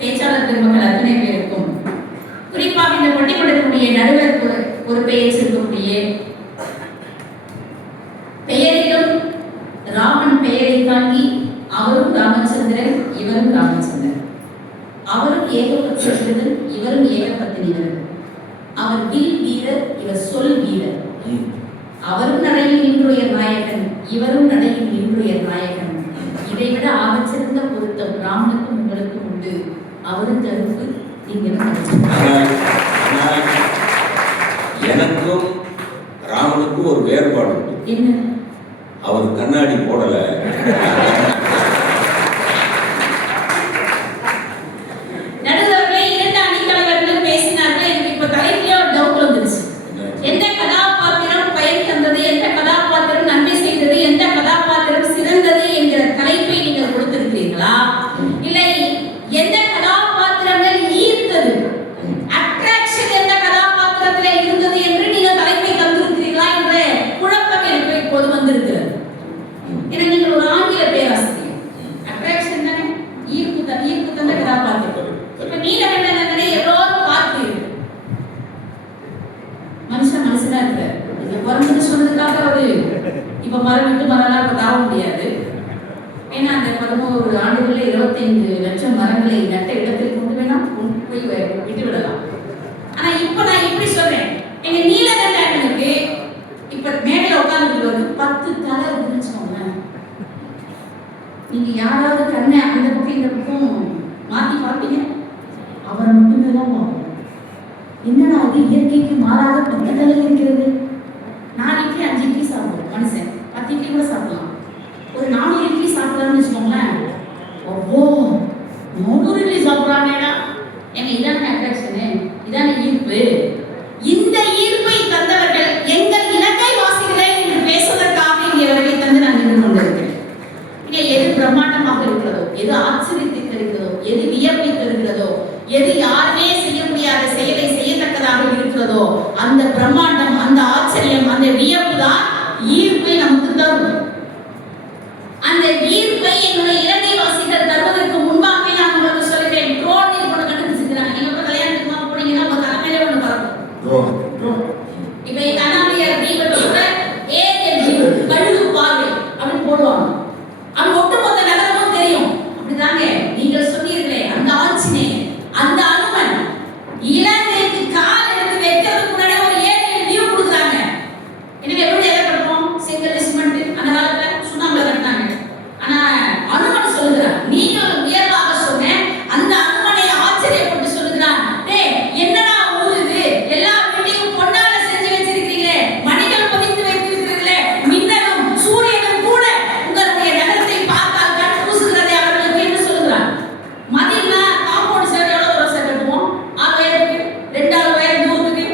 பேச்சாளர் பெருமக்கள் அத்தனை பேருக்கும், குறிப்பாக இந்த பட்டிமன்றத்தினுடைய நடுவர் பொறுப்பை ஏற்றிருக்கக்கூடிய பெயரிலும் ராமன் பெயரை தாங்கி அவரும் ராமச்சந்திரன் இவரும் ராமச்சந்திரன், அவரும் ஏகபத்தினிவர் இவரும் ஏகபத்தினிவர், அவர் வில் வீரர் இவர் சொல் வீரர், அவரும் நடையில் நின்றுய நாயகன் இவரும் நடையில் நின்றுய நாயகன். இதைவிட ஆகச்சிறந்த பொருத்தம் ராமனுக்கும் உங்களுக்கும் உண்டு. அவரும் கருப்பு நீங்களும். எனக்கும் ராமனுக்கும் ஒரு வேறுபாடு உண்டு. என்ன? அவர் கண்ணாடி போடல. நடுவர்களே, இரண்டு அணித்தலைவர்களும் பேசினார்கள். எனக்கு இப்ப தலைமையில ஒரு டவுட் வந்துருச்சு. எந்த கதாபாத்திரம் பயன் தந்தது, எந்த கதாபாத்திரம் நன்மை செய்தது, எந்த கதாபாத்திரம் சிறந்தது என்கிற தலைப்பை நீங்கள் கொடுத்திருக்கிறீர்களா, இல்லை எந்த கதாபாத்திரங்கள் ஈர்த்தது, அட்ராக்ஷன் எந்த கதாபாத்திரத்தில் இருந்தது என்று நீங்கள் தலைப்பை தந்திருக்கிறீர்களா என்ற குழப்பம் எனக்கு இப்போது வந்திருக்கிறது. ஏன்னா நீங்கள் ஒரு ஆங்கில பேராசிரியர். அட்ராக்ஷன் தானே, ஈர்ப்பு தந்த கதாபாத்திரம். இப்ப நீலகண்டனை எல்லோரும் பார்க்கிறீர்கள். மனுஷனா இருக்க நீங்க பிறந்து சொன்னதுக்காக அவரு இப்ப மரம் விட்டு மரம்லாம் இப்ப தாவ முடியாது. ஏன்னா அந்த 11 ஆண்டுகளில் 25 லட்சம் மரங்களை நட்ட இடத்தில் கொண்டு வேணா கொண்டு போய் விட்டு விடலாம். ஆனா இப்ப நான் இப்படி சொல்றேன், எங்க நீலகண்டனுக்கு இப்ப மேடையில உட்கார்ந்துட்டு வந்து 10 தலை இருக்குன்னு வச்சுக்கோங்களேன். நீங்க யாராவது கண்ணை அந்த பக்கம் இந்த பக்கம் மாத்தி பார்ப்பீங்க, அவரை மட்டுமே தான் பார்ப்போம். என்னடா அது இயற்கைக்கு மாறாக 10 தலை இருக்கிறது. 4 இட்லி 5 இட்லி சாப்பிடுவோம் மனுஷன், 10 இட்லி கூட சாப்பிடலாம். ஒரு 4 இட்லி சாப்பிடலாம்னு வச்சுக்கோங்களேன், ஓ 300 இட்லி சாப்பிட்றாங்கடா. எங்க இதான அட்ராக்ஷனு, இதான ஈர்ப்பு. இந்த ஈர்ப்பை தந்தவர்கள் எங்கள் இலங்கை வாசிகளை என்று பேசுவதற்காக இங்கே வருகை தந்து நான் நின்று கொண்டிருக்கிறேன். இங்கே எது பிரம்மாண்டமாக இருக்கிறதோ, எது ஆச்சரியத்தை தருகிறதோ, எது வியப்பை தருகிறதோ, எது யாருமே செய்ய முடியாத செயலை செய்யத்தக்கதாக இருக்கிறதோ, அந்த பிரம்மாண்டம், அந்த ஆச்சரியம், அந்த வியப்பு தான் ஈர்ப்பை நமக்கு தரும். அந்த ஈர்ப்பை என்னுடைய இலங்கை வாசிகள் தருவதற்கு முன்பாகவே நான் உங்களுக்கு சொல்கிறேன். ட்ரோன் கொண்டு கண்டுபிடிச்சிருக்கிறாங்க. நீங்க இப்ப கல்யாணத்துக்கு போனீங்கன்னா உங்க தலைமையில ஒண்ணு பறக்கும். இப்ப எங்க அண்ணாமையார் தீபத்தை கூட ஏரியல் வியூ, கழுகு பார்வை அப்படின்னு போடுவாங்க. அது ஒட்டுமொத்த நகரமும் தெரியும். அப்படிதாங்க நீங்கள் சொன்னீர்களே, அந்த ஆட்சினே, அந்த அனுமன் இலங்கைக்கு கால் எடுத்து வைக்கிறதுக்கு முன்னாடி ஒரு ஏரியல் வியூ கொடுக்குறாங்க. எனவே எப்படி ஏற்படுத்தும்? செங்கல் சிமெண்ட் அந்த காலத்துல சுண்ணாம்புல கட்டினாங்க. ஆனா அனுமன் சொல்லுகிறார், நீங்கள் உயர்வாக சொன்ன அந்த அனுமனை ஆச்சரியப்பட்டு சொல்லுகிறார், டேய் என்னடா ஊரு இது, எல்லா வீட்டையும் பொன்னால செஞ்சு வச்சிருக்கீங்களே, மணிகள் பதித்து வைத்திருக்கிறீங்களே, மின்னலும் சூரியனும் கூட உங்களுடைய நகரத்தை பார்த்தால் கண் பூசுகிறதே அவர்களுக்கு என்று சொல்லுகிறார். மதில்னா காம்பவுண்ட் சேர் எவ்வளவு தூரம் சார் கட்டுவோம்? 6 உயரத்துக்கு 2 உயரம் தூரத்துக்கு.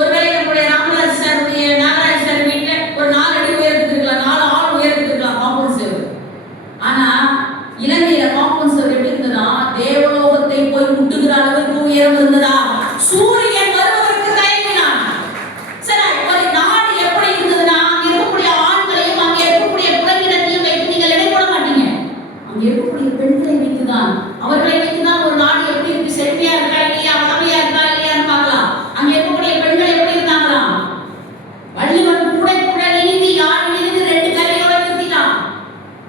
ஒருவேளை நம்முடைய ராமராஜ் சாருடைய நாகராஜ் சார் வீட்டுல ஒரு 4 அடி உயரத்துக்கு இருக்கலாம், 4 ஆள் உயரத்துக்கு இருக்கலாம் காம்பவுண்ட் சேர். ஆனா இலங்கையில காம்பவுண்ட் சேர் எப்படி இருந்ததா, தேவலோகத்தை போய் முட்டுகிற அளவுக்கு உயரம் இருந்ததா. சூரியன் வருவதற்கு தயங்கினான். சரி, ஒரு நாடு எப்படி இருந்ததுன்னா, அங்க இருக்கக்கூடிய ஆண்களையும் அங்க இருக்கக்கூடிய குழந்தைகளையும் வைத்து நீங்கள் எடை போட மாட்டீங்க. அங்க இருக்கக்கூடிய பெண்களை வைத்துதான், அவர்களை வைத்துதான் ஒரு நாடு எப்படி இருக்கு, செழுமையா இருக்கா இல்லையா, வளமையா இருக்கா இல்லையான்னு பார்க்கலாம். அங்க இருக்கக்கூடிய பெண்கள் எப்படி இருந்தாங்களாம், வள்ளுவர் கூட கூட நீதி யார் இருந்து 2 கருவியோட நிறுத்தினான்.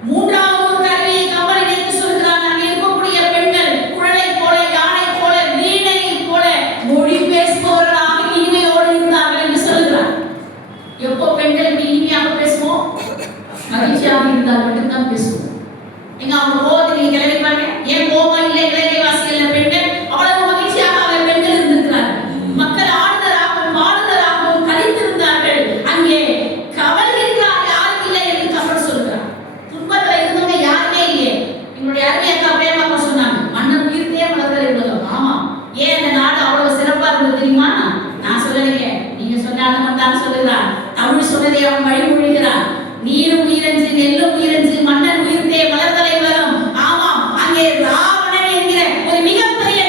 3வது ஒரு கருவியை கம்பல் இணைத்து சொல்கிறான். அங்க இருக்கக்கூடிய பெண்கள் குழலை போல, யானை போல, வீணை போல மொழி பேசுபவர்களாக இனிமையோடு இருந்தார்கள் என்று சொல்கிறார். எப்போ பெண்கள் இப்படி இனிமையாக பேசுவோம்? மகிழ்ச்சியாக இருந்தால் மட்டும்தான் பேசுவோம். எங்க அவங்க கோவத்தை நீங்க கிளம்பி பாருங்க. ஏன் கோபம் இல்லை இலங்கை வாசிகள் பெண்கள் அவ்வளவு மகிழ்ச்சியாக அவர் பெண்கள் இருந்திருக்கிறார்கள். மக்கள் ஆளுநராகவும் பாடுதலாகவும் கழித்திருந்தார்கள். அங்கே கவல்கின்றார் யாரும் இல்லை என்று கமல் சொல்கிறார். துன்பத்தில் இருந்தவங்க யாருமே இல்லையே. எங்களுடைய அருமை அக்கா பிரேமா சொன்னாங்க, மன்னன் உயிர்த்தே மலர்கள் உலகம். ஆமா, ஏன் அந்த நாடு அவ்வளவு சிறப்பா இருந்தது தெரியுமா? நான் சொல்லலைங்க, நீங்க சொன்னாலும் தான் சொல்லுகிறார். தமிழ் சொன்னதை அவன் வழிமொழிகிறார். நீரும் உயிரஞ்சு, நெல்லும் உயிரஞ்சு, மன்னன் உயிர்த்தே மலர்களை உலகம். ஆமாம், அங்கே ராவணன் என்கிற ஒரு மிகப்பெரிய